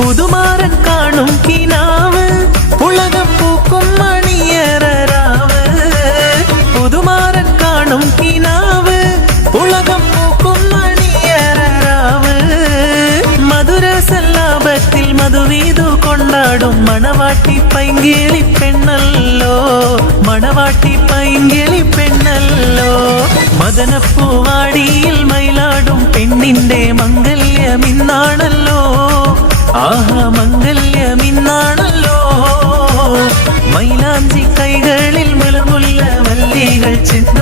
പുതുമാരൻ കാണും കിനാവ് ഉലകം പൂക്കും മണിയറാവ് പുതുമാരൻ കാണും കിനാവ് ഉലകം പൂക്കും മണിയറാവ് മധുര സല്ലാപത്തിൽ മധുവീതു കൊണ്ടാടും മണവാട്ടി പൈങ്കിളി പെണ്ണല്ലോ മണവാട്ടി പൈങ്കിളി പെണ്ണല്ലോ മദനപ്പൂവാടിയിൽ മയിലാടും പെണ്ണിന്റെ മംഗല്യമിന്നാണല്ലോ ആഹാ മംഗല്യമിന്നാണല്ലോ മൈലാഞ്ചി കൈകളിൽ മുലമുല്ല മല്ലികൾ ചിന്ത